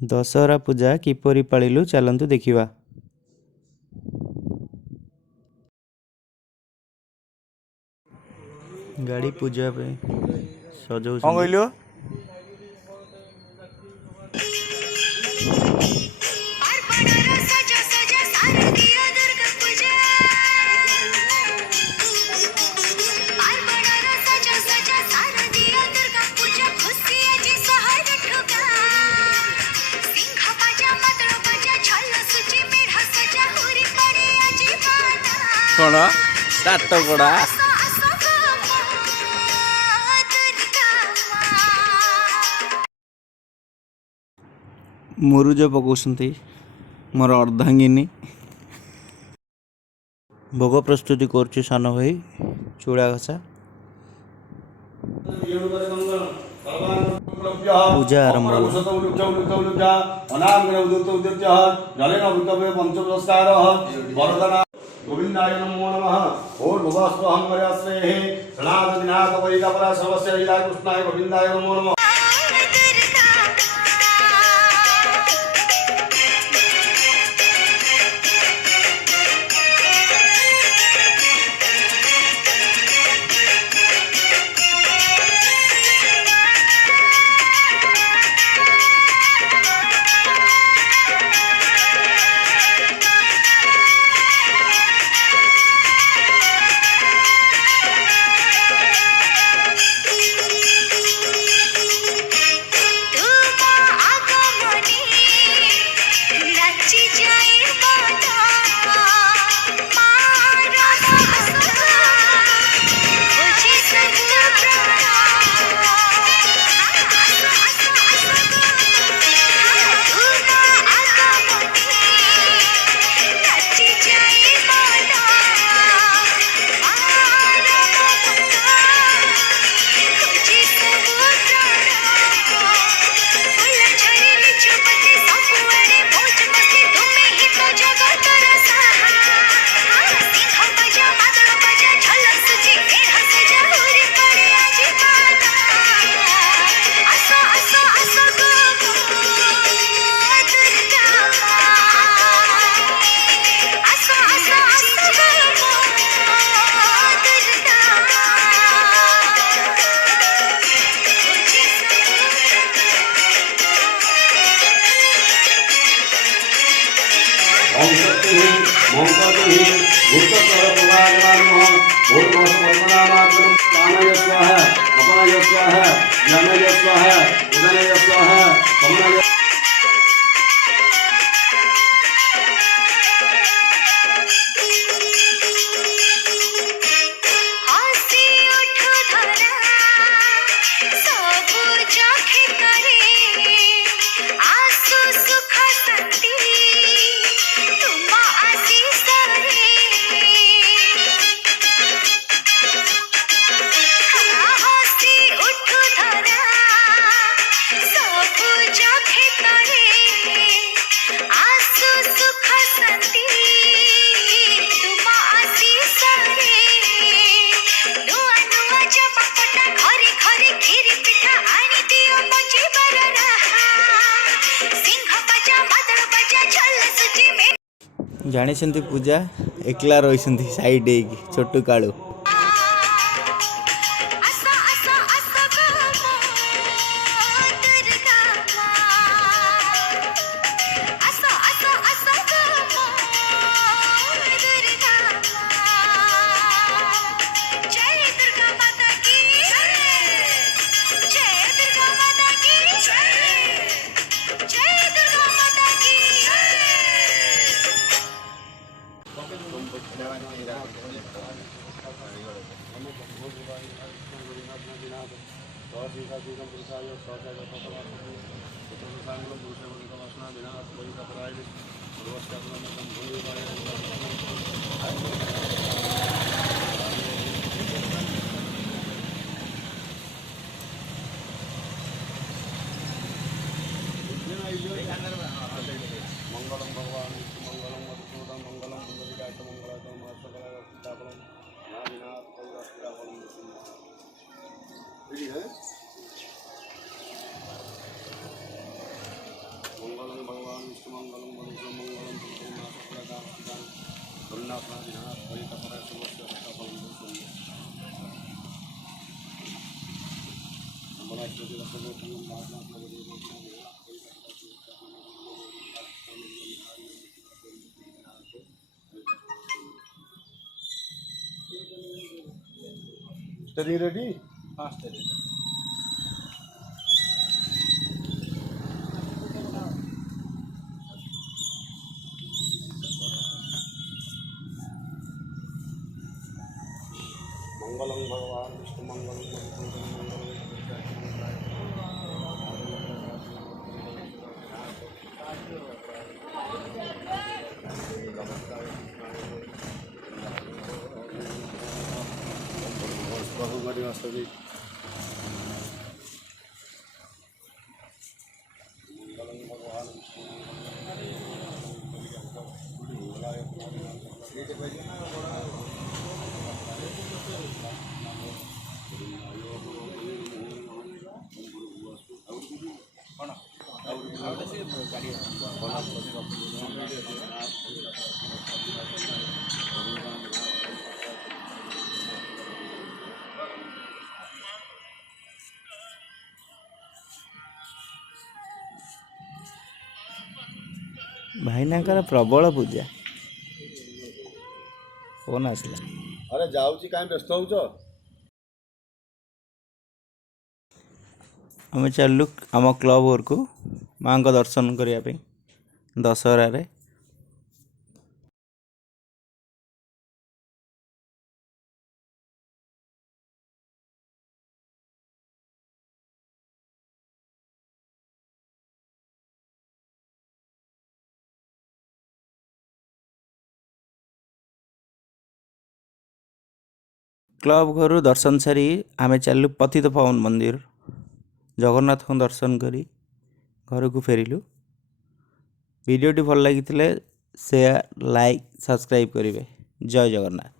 दशहरा पूजा किपरि पाळिलु चलन्तु देखिबा। गाड़ी पूजा पे सजौछन्ति। कहलु कौन सात गोड़ा मुरुज पकाउछन्ति मोर अर्धांगिनी। भोग प्रस्तुति करछि सान भाई चूड़ा घसा। पूजा आरंभ होला। गोविंदाय नमो नमः। ओम भुवस्वहं मर्यास्महे सनातनाथ वैदापरा सर्वस्य हिताय कृष्णाय गोविंदाय नमो नमः। जानी पूजा एकला रही साइड छोटू कालू। मंगलम भगवान मंगलम मधुसूदन मंगलम पुंडरीकाय मंगलाय मासकलाय सीताफलम नाविनाथ गौरस्थिराफलम ठीक है। Steering ready? मंगलम भगवान विष्णु मंगलम बहुमति वास्तविक मंगलम भगवान ଭାଇନାଙ୍କର ପ୍ରବଳ ପୂଜା। ଫୋନ୍ ଆସିଲା। अरे जाऊँगी कहीं व्यस्त हो ଆମେ ଚାଲିଲୁ ଆମ କ୍ଲବ୍ ଘରକୁ ମାଆଙ୍କ ଦର୍ଶନ କରିବା ପାଇଁ ଦଶହରାରେ। କ୍ଲବ୍ ଘରୁ ଦର୍ଶନ ସାରି ଆମେ ଚାଲିଲୁ ପତିତ ପାବନ ମନ୍ଦିର ଜଗନ୍ନାଥଙ୍କୁ ଦର୍ଶନ କରି ଘରକୁ ଫେରିଲୁ। ଭିଡ଼ିଓଟି ଭଲ ଲାଗିଥିଲେ ସେୟାର ଲାଇକ୍ ସବସ୍କ୍ରାଇବ୍ କରିବେ। ଜୟ ଜଗନ୍ନାଥ।